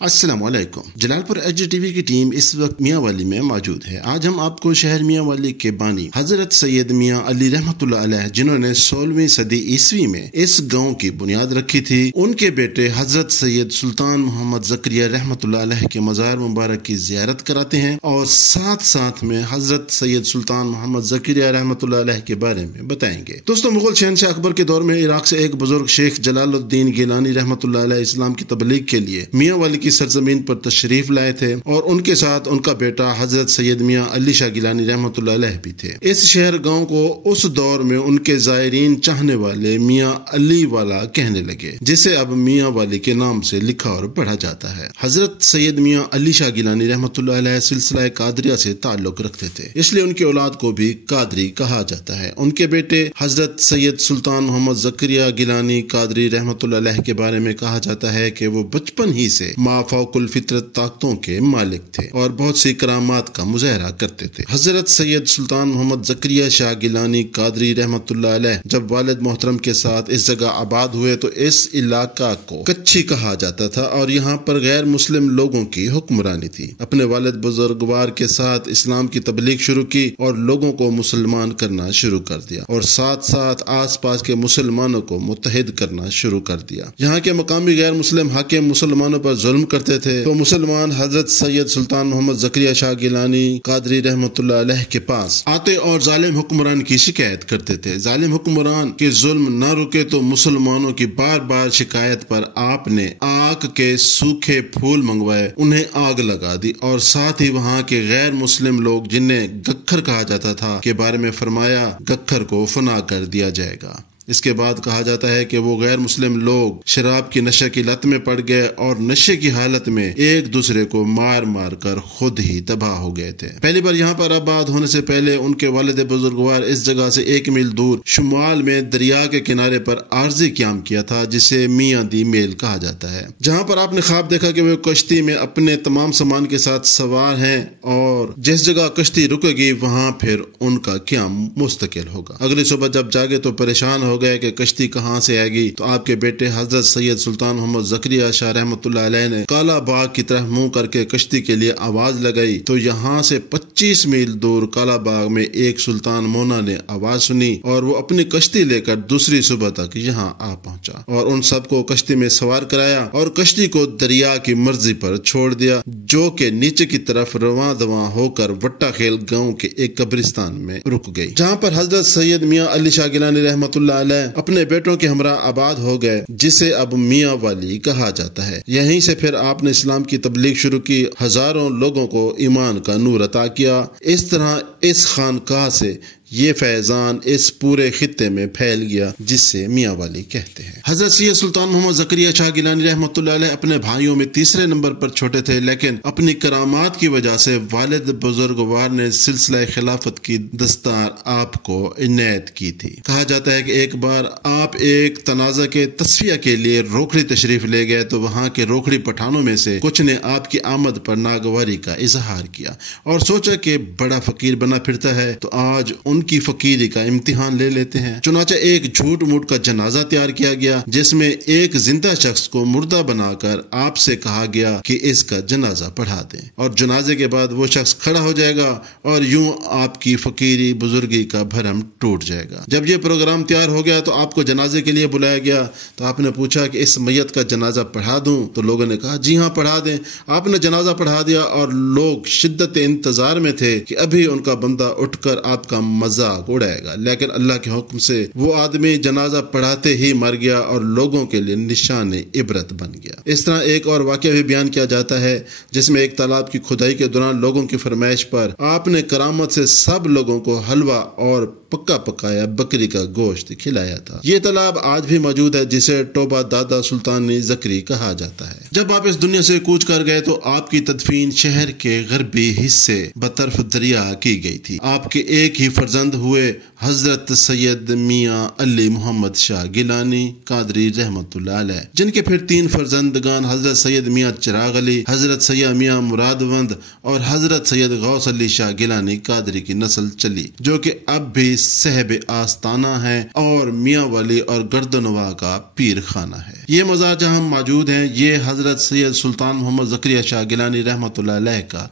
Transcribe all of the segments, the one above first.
السلام علیکم۔ جلالپور HGTV کی ٹیم اس وقت میاں والی میں موجود ہے۔ آج ہم آپ کو شہر میاں والی کے بانی حضرت سید میاں علی رحمۃ اللہ علیہ، جنہوں نے 16ویں صدی عیسوی میں اس گاؤں کی بنیاد رکھی تھی، ان کے بیٹے حضرت سید سلطان محمد زکریہ رحمۃ اللہ علیہ کے مزار مبارک کی زیارت کراتے ہیں اور ساتھ میں حضرت سید سلطان محمد زکریہ رحمۃ اللہ علیہ کے بارے میں بتائیں گے۔ دوستوں، مغل شہنشاہ اکبر کے دور میں عراق سے ایک بزرگ شیخ جلال الدین گیلانی رحمۃ اللہ علیہ اسلام کی تبلیغ کے لیے میاں والی کی سرزمین پر تشریف لائے تھے اور ان کے ساتھ ان کا بیٹا حضرت سید میاں علی شاہ گیلانی رحمۃ اللہ علیہ بھی تھے۔ اس شہر گاؤں کو اس دور میں ان کے زائرین چاہنے والے میاں علی والا کہنے لگے، جسے اب میاں والی کے نام سے لکھا اور پڑھا جاتا ہے۔ حضرت سید میاں علی شاہ گیلانی رحمۃ اللہ علیہ سلسلہ قادریہ سے تعلق رکھتے تھے، اس لیے ان کی اولاد کو بھی قادری کہا جاتا ہے۔ ان کے بیٹے حضرت سید سلطان محمد زکریہ گیلانی قادری رحمۃ اللہ علیہ کے بارے میں کہا جاتا ہے کہ وہ بچپن ہی سے ما فوق الفطرت طاقتوں کے مالک تھے اور بہت سی کرامات کا مظاہرہ کرتے تھے۔ حضرت سید سلطان محمد زکریہ شاہ گیلانی قادری رحمۃ اللہ علیہ جب والد محترم کے ساتھ اس جگہ آباد ہوئے تو اس علاقہ کو کچھی کہا جاتا تھا اور یہاں پر غیر مسلم لوگوں کی حکمرانی تھی۔ اپنے والد بزرگوار کے ساتھ اسلام کی تبلیغ شروع کی اور لوگوں کو مسلمان کرنا شروع کر دیا اور ساتھ آس پاس کے مسلمانوں کو متحد کرنا شروع کر دیا۔ یہاں کے مقامی غیر مسلم حاکم مسلمانوں پر ظلم کرتے تھے تو مسلمان حضرت سید سلطان محمد زکریہ شاہ گیلانی قادری رحمۃ اللہ علیہ کے پاس آتے اور ظالم حکمران کی شکایت کرتے تھے۔ ظالم حکمران کے ظلم نہ رکے تو مسلمانوں کی بار شکایت پر آپ نے آگ کے سوکھے پھول منگوائے، انہیں آگ لگا دی اور ساتھ ہی وہاں کے غیر مسلم لوگ جنہیں گکھر کہا جاتا تھا کے بارے میں فرمایا گکھر کو فنا کر دیا جائے گا۔ اس کے بعد کہا جاتا ہے کہ وہ غیر مسلم لوگ شراب کی نشے کی لت میں پڑ گئے اور نشے کی حالت میں ایک دوسرے کو مار کر خود ہی تباہ ہو گئے تھے۔ پہلی بار یہاں پر آباد ہونے سے پہلے ان کے والد بزرگوار اس جگہ سے 1 میل دور شمال میں دریا کے کنارے پر عارضی قیام کیا تھا، جسے میاں دی میل کہا جاتا ہے، جہاں پر آپ نے خواب دیکھا کہ وہ کشتی میں اپنے تمام سامان کے ساتھ سوار ہیں اور جس جگہ کشتی رکے گی وہاں پھر ان کا قیام مستقل ہوگا۔ اگلی صبح جب جاگے تو پریشان ہو گئے کہ کشتی کہاں سے آئے گی، تو آپ کے بیٹے حضرت سید سلطان محمد زکریہ شاہ رحمۃ اللہ علیہ نے کالا باغ کی طرف منہ کر کے کشتی کے لیے آواز لگائی تو یہاں سے 25 میل دور کالا باغ میں ایک سلطان مونا نے آواز سنی اور وہ اپنی کشتی لے کر دوسری صبح تک یہاں آ پہنچا اور ان سب کو کشتی میں سوار کرایا اور کشتی کو دریا کی مرضی پر چھوڑ دیا، جو کہ نیچے کی طرف رواں دواں ہو کر وٹا خیل گاؤں کے ایک قبرستان میں رک گئی، جہاں پر حضرت سید میاں علی شاہ گیلانی رحمۃ اللہ علیہ اپنے بیٹوں کے ہمراہ آباد ہو گئے، جسے اب میاں والی کہا جاتا ہے۔ یہیں سے پھر آپ نے اسلام کی تبلیغ شروع کی، ہزاروں لوگوں کو ایمان کا نور عطا کیا۔ اس طرح اس خانقاہ سے یہ فیضان اس پورے خطے میں پھیل گیا، جس سے میاں والی کہتے ہیں۔ حضرت سید سلطان محمد زکریہ شاہ گیلانی رحمۃ اللہ علیہ اپنے بھائیوں میں تیسرے نمبر پر چھوٹے تھے، لیکن اپنی کرامات کی وجہ سے والد بزرگوار نے سلسلہ خلافت کی دستار آپ کو عنایت کی تھی۔ کہا جاتا ہے کہ ایک بار آپ ایک تنازع کے تصفیہ کے لیے روکھڑی تشریف لے گئے تو وہاں کے روکھڑی پٹھانوں میں سے کچھ نے آپ کی آمد پر ناگواری کا اظہار کیا اور سوچا کہ بڑا فقیر بنا پھرتا ہے تو آج ان کی فقیری کا امتحان لے لیتے ہیں۔ چنانچہ ایک جھوٹ موٹ کا جنازہ تیار کیا گیا، جس میں ایک زندہ شخص کو مردہ بنا کر آپ سے کہا گیا کہ اس کا جنازہ پڑھا دیں اور جنازے کے بعد وہ شخص کھڑا ہو جائے گا اور یوں آپ کی فقیری بزرگی کا بھرم ٹوٹ جائے گا۔ جب یہ پروگرام تیار ہو گیا تو آپ کو جنازے کے لیے بلایا گیا تو آپ نے پوچھا کہ اس میت کا جنازہ پڑھا دوں؟ تو لوگوں نے کہا جی ہاں پڑھا دیں۔ آپ نے جنازہ پڑھا دیا اور لوگ شدت انتظار میں تھے کہ ابھی ان کا بندہ اٹھ کر آپ کا مذاق اڑائے گا، لیکن اللہ کے حکم سے وہ آدمی جنازہ پڑھاتے ہی مر گیا اور لوگوں کے لیے نشان عبرت بن گیا۔ اس طرح ایک اور واقعہ بھی بیان کیا جاتا ہے، جس میں ایک تالاب کی کھدائی کے دوران لوگوں کی فرمائش پر آپ نے کرامت سے سب لوگوں کو حلوہ اور پکا پکایا بکری کا گوشت کھلایا تھا۔ یہ تالاب آج بھی موجود ہے، جسے ٹوبہ دادا سلطانی زکری کہا جاتا ہے۔ جب آپ اس دنیا سے کوچ کر گئے تو آپ کی تدفین شہر کے غربی حصے بطرف دریا کی گئی تھی۔ آپ کے ایک ہی فرزند ہوئے حضرت سید میاں علی محمد شاہ گیلانی قادری رحمتullah علیہ، جن کے پھر 3 فرزندگان حضرت سید میاں چراغ علی، حضرت سید میاں مرادوند اور حضرت سید غوث علی شاہ گیلانی قادری کی نسل چلی، جو کہ اب بھی صاحب آستانہ ہے اور میاں والی اور گردنوا کا پیر خانہ ہے۔ یہ مزار جہاں موجود ہیں یہ حضرت سید سلطان محمد زکریا شاہ گیلانی رحمتullah علیہ کا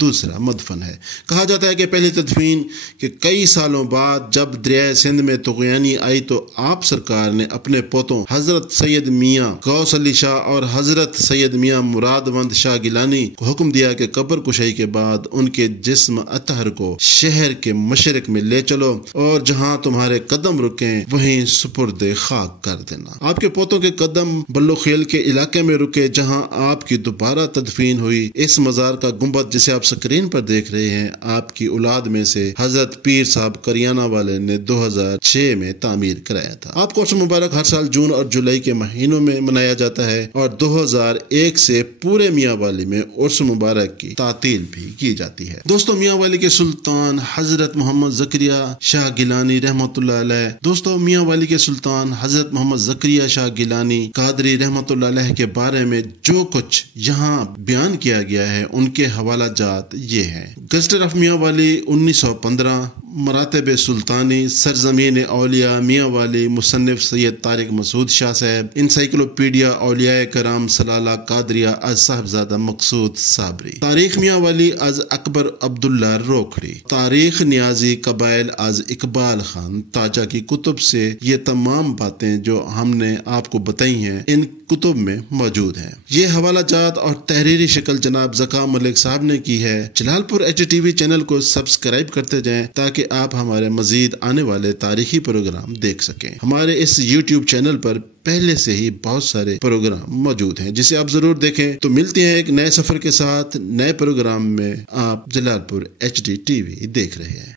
دوسرا مدفن ہے۔ کہا جاتا ہے کہ پہلی تدفین کے کئی سالوں بعد جب دریائے سندھ میں طغیانی آئی تو آپ سرکار نے اپنے پوتوں حضرت سید میاں غوث علی شاہ اور حضرت سید میاں مرادوند شاہ گیلانی کو حکم دیا کہ قبر کشائی کے بعد ان کے جسم اطہر کو شہر کے مشرق میں لے چلو اور جہاں تمہارے قدم رکیں وہیں سپرد خاک کر دینا۔ آپ کے پوتوں کے قدم بلو خیل کے علاقے میں رکے جہاں آپ کی دوبارہ تدفین ہوئی۔ اس مزار کا گنبد جسے آپ سکرین پر دیکھ رہے ہیں آپ کی اولاد میں سے حضرت پیر صاحب کریانہ والے نے 2006 میں تعمیر کرایا تھا۔ آپ کا عرس مبارک ہر سال جون اور جولائی کے مہینوں میں منایا جاتا ہے اور 2001 سے پورے میاں والی میں عرس مبارک کی تعطیل بھی کی جاتی ہے۔ دوستو، میاں والی کے سلطان حضرت محمد زکریا شاہ گیلانی رحمتullah علیہ، دوستو میاں والی کے سلطان حضرت محمد زکریا شاہ گیلانی قادری رحمتullah علیہ کے بارے میں جو کچھ یہاں بیان کیا گیا ہے ان کے حوالہ جات یہ ہیں۔ گزٹر آف میاں والی 1915، مراتب سلطانی، سرزمین اولیاء میاں والی، مصنف سید طارق مسعود شاہ صاحب، انسائکلوپیڈیا اولیاء کرام سلالہ قادریہ از صاحبزادہ مقصود صابری، تاریخ میاں والی از اکبر عبداللہ روکھڑی، تاریخ نیازی قبائل از اقبال خان تاجہ کی کتب سے یہ تمام باتیں جو ہم نے آپ کو بتائی ہیں ان کتب میں موجود ہیں۔ یہ حوالہ جات اور تحریری شکل جناب ذکا ملک صاحب نے کی ہے۔ جلال پور HTV چینل کو سبسکرائب کرتے جائیں تاکہ آپ ہمارے مزید آنے والے تاریخی پروگرام دیکھ سکیں۔ ہمارے اس YouTube چینل پر پہلے سے ہی بہت سارے پروگرام موجود ہیں جسے آپ ضرور دیکھیں۔ تو ملتے ہیں ایک نئے سفر کے ساتھ نئے پروگرام میں۔ آپ جلال پور HD TV دیکھ رہے ہیں۔